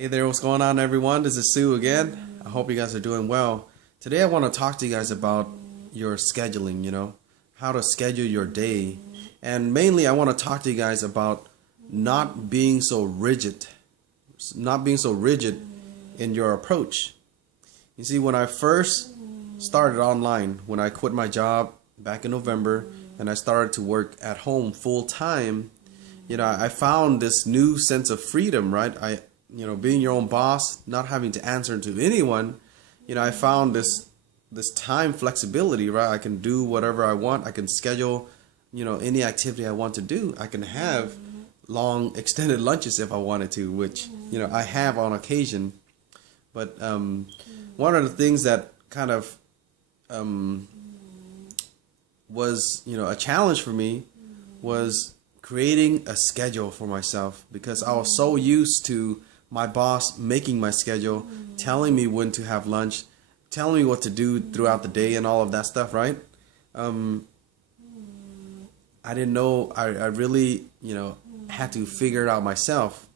Hey there, what's going on, everyone? This is Sue again. I hope you guys are doing well. Today I want to talk to you guys about your scheduling, how to schedule your day. And mainly I want to talk to you guys about not being so rigid, in your approach. You see, when I first started online, when I quit my job back in November and I started to work at home full time, I found this new sense of freedom, right? Being your own boss, not having to answer to anyone, I found this time flexibility, right? I can do whatever I want. I can schedule, any activity I want to do. I can have long extended lunches if I wanted to, which, I have on occasion. But one of the things that kind of was, a challenge for me was creating a schedule for myself, because I was so used to my boss making my schedule, telling me when to have lunch, telling me what to do throughout the day and all of that stuff, right? I didn't know, I really, had to figure it out myself.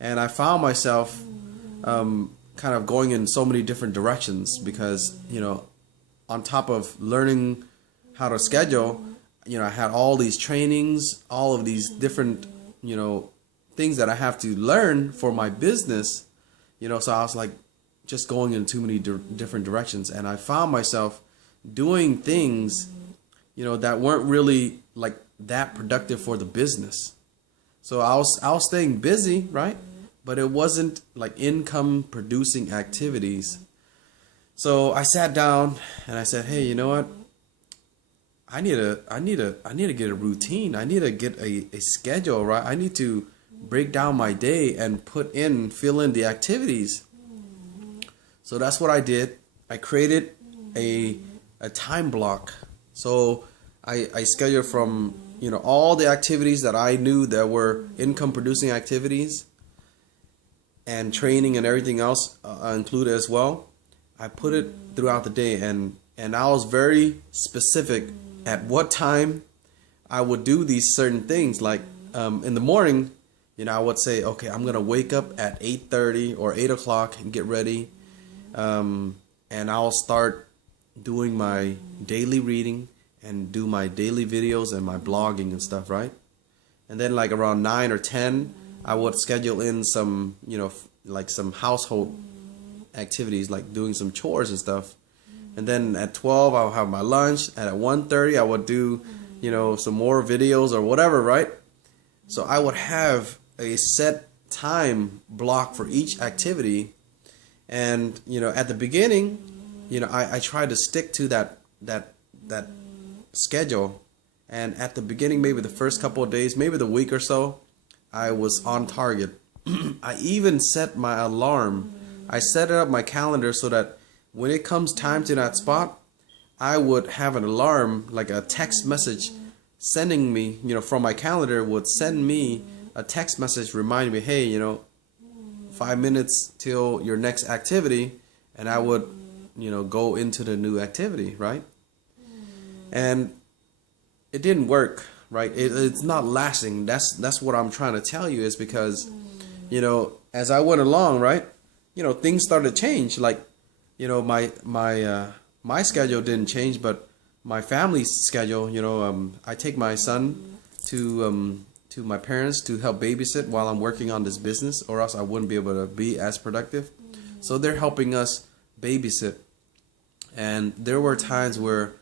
And I found myself kind of going in so many different directions because, on top of learning how to schedule, I had all these trainings, all of these different, things that I have to learn for my business, so I was like just going in too many different directions, and I found myself doing things, that weren't really like that productive for the business. So I was staying busy, right? But it wasn't like income producing activities. So I sat down and I said, hey, you know what? I need to get a routine. I need to get a schedule, right? I need to break down my day and fill in the activities. So that's what I did. I created a time block. So I scheduled from, all the activities that I knew that were income producing activities, and training and everything else included as well. I put it throughout the day, and I was very specific at what time I would do these certain things. Like in the morning, I would say, okay, I'm gonna wake up at 8:30 or 8 o'clock and get ready, and I'll start doing my daily reading and do my daily videos and my blogging and stuff, right? And then like around 9 or 10, I would schedule in some, like some household activities, like doing some chores and stuff. And then at 12, I'll have my lunch, and at 1:30, I would do, some more videos or whatever, right? So I would have a set time block for each activity. And, at the beginning, I tried to stick to that schedule. And at the beginning, maybe the first couple of days, maybe the week or so, I was on target. I even set my alarm. I set it up my calendar so that when it comes time to that spot, I would have an alarm, like a text message sending me, from my calendar would send me a text message reminding me, hey, 5 minutes till your next activity, and I would, go into the new activity, right? And it didn't work, right? It's not lasting. That's what I'm trying to tell you, is because, as I went along, right, things started to change. Like, my schedule didn't change, but my family's schedule, I take my son to my parents to help babysit while I'm working on this business, or else I wouldn't be able to be as productive. So they're helping us babysit. And there were times where,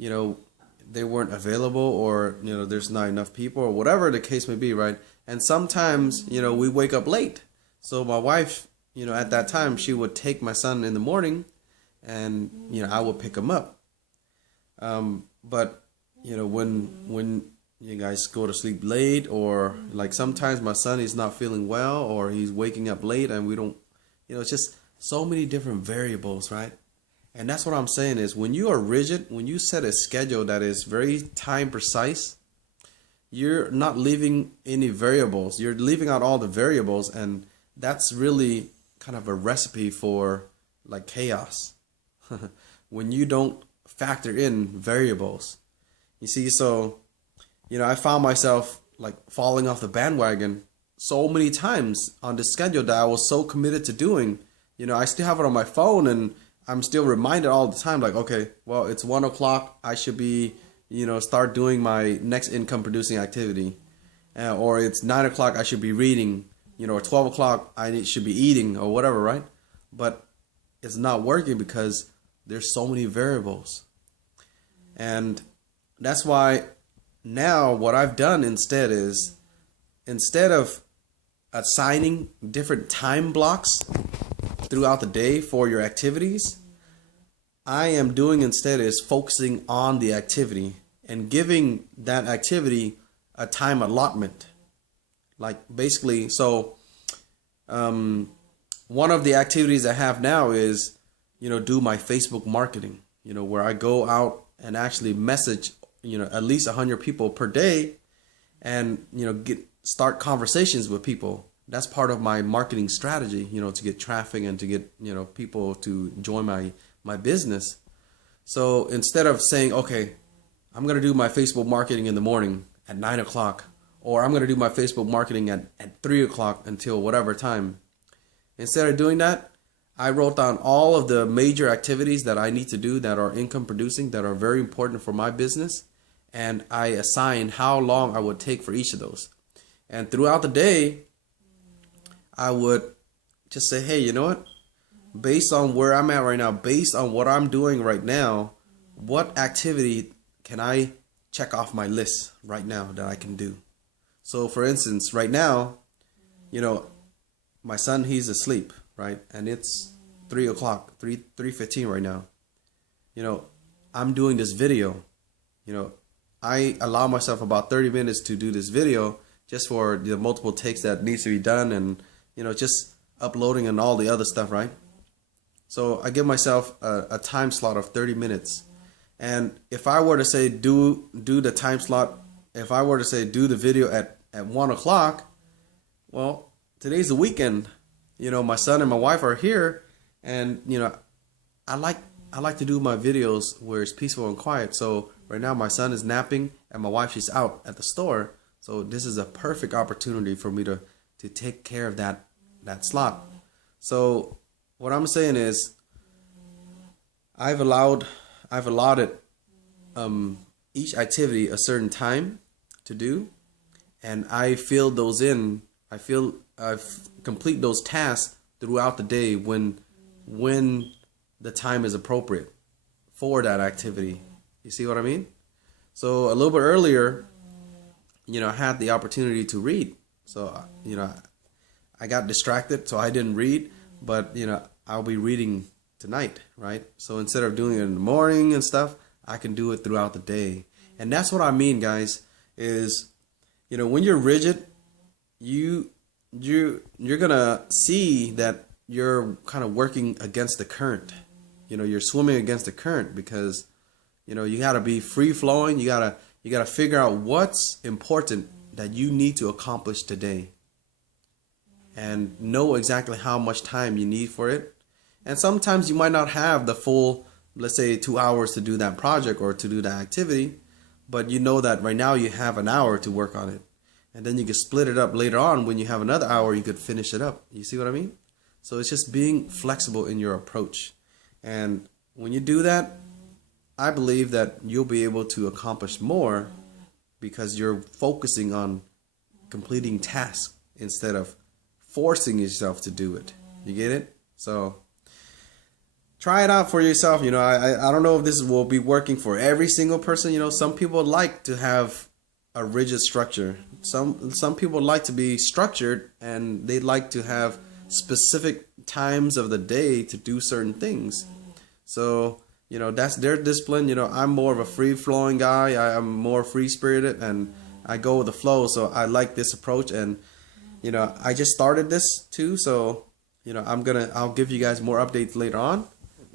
they weren't available, or, there's not enough people, or whatever the case may be, right? And sometimes, we wake up late. So my wife, at that time, she would take my son in the morning, and, I would pick him up. But, when you guys go to sleep late, or like sometimes my son is not feeling well, or he's waking up late, and we don't, it's just so many different variables, right? And that's what I'm saying is, when you are rigid, when you set a schedule that is very time precise, you're not leaving any variables. You're leaving out all the variables, and that's really kind of a recipe for like chaos. When you don't factor in variables. You see, so, I found myself like falling off the bandwagon so many times on the schedule that I was so committed to doing. I still have it on my phone, and I'm still reminded all the time, like, okay, well, it's 1 o'clock. I should be, start doing my next income producing activity. Or it's 9 o'clock. I should be reading, or 12 o'clock. I should be eating or whatever, right? But it's not working because there's so many variables. And that's why now what I've done instead is, instead of assigning different time blocks throughout the day for your activities, I am doing instead is focusing on the activity and giving that activity a time allotment. Like basically, so one of the activities I have now is, do my Facebook marketing, where I go out and actually message, at least 100 people per day, and, start conversations with people. That's part of my marketing strategy, to get traffic and to get, people to join my business. So instead of saying, okay, I'm going to do my Facebook marketing in the morning at 9 o'clock, or I'm going to do my Facebook marketing at 3 o'clock until whatever time. Instead of doing that, I wrote down all of the major activities that I need to do that are income producing, that are very important for my business. And I assigned how long I would take for each of those. And throughout the day, I would just say, hey, you know what? Based on where I'm at right now, based on what I'm doing right now, what activity can I check off my list right now that I can do? So for instance, right now, my son, he's asleep, right? And it's 3 o'clock, 3:15 right now. I'm doing this video. I allow myself about 30 minutes to do this video just for the multiple takes that needs to be done, and, just uploading and all the other stuff, right? So I give myself a time slot of 30 minutes. And if I were to say do the time slot, if I were to say do the video at 1 o'clock, well, today's the weekend. My son and my wife are here, and I like to do my videos where it's peaceful and quiet. So right now my son is napping and my wife, she's out at the store. So this is a perfect opportunity for me to take care of that slot. So what I'm saying is, I've allotted each activity a certain time to do, and I fill those in. I complete those tasks throughout the day when the time is appropriate for that activity. You see what I mean? So a little bit earlier, I had the opportunity to read. So, I got distracted, so I didn't read, but, I'll be reading tonight, right? So instead of doing it in the morning and stuff, I can do it throughout the day. And that's what I mean, guys, is, when you're rigid, you're gonna see that you're kind of working against the current. You're swimming against the current because, you gotta be free flowing. You gotta figure out what's important that you need to accomplish today, and know exactly how much time you need for it. And sometimes you might not have the full, let's say, 2 hours to do that project or to do that activity, but you know that right now you have an hour to work on it. And then you can split it up later on. When you have another hour, you could finish it up. You see what I mean? So it's just being flexible in your approach. And when you do that, I believe that you'll be able to accomplish more because you're focusing on completing tasks instead of forcing yourself to do it. You get it? So try it out for yourself. I don't know if this will be working for every single person. Some people like to have a rigid structure. Some people like to be structured, and they like to have specific times of the day to do certain things. So, that's their discipline. I'm more of a free-flowing guy. I'm more free-spirited, and I go with the flow. So I like this approach, and I just started this too. So I'll give you guys more updates later on,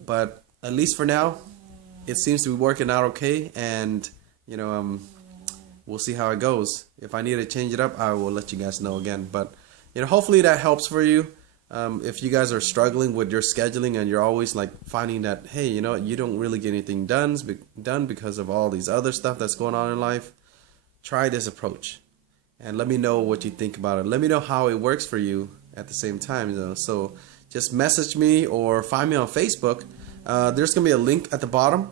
but at least for now, it seems to be working out okay. And we'll see how it goes. If I need to change it up, I will let you guys know again. But hopefully that helps for you. If you guys are struggling with your scheduling and you're always like finding that, hey, you don't really get anything done because of all these other stuff that's going on in life, try this approach. and let me know what you think about it. Let me know how it works for you at the same time, you know. So just message me or find me on Facebook. There's gonna be a link at the bottom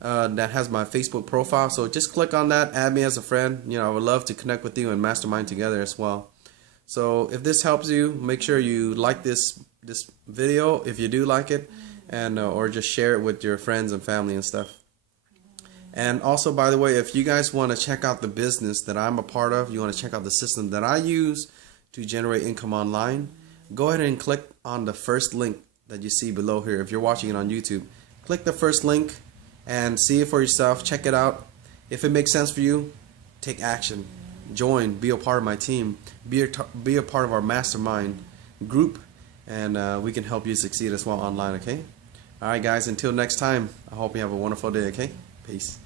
that has my Facebook profile. So just click on that, add me as a friend. You know, I would love to connect with you and mastermind together as well. So if this helps you, make sure you like this video if you do like it, and or just share it with your friends and family and stuff. And also, by the way, if you guys want to check out the business that I'm a part of, you want to check out the system that I use to generate income online, go ahead and click on the first link that you see below here. If you're watching it on YouTube, click the first link and see it for yourself. Check it out. If it makes sense for you, take action. Join, be a part of my team, be a part of our mastermind group, and we can help you succeed as well online, okay? Alright guys, until next time, I hope you have a wonderful day, okay? Peace.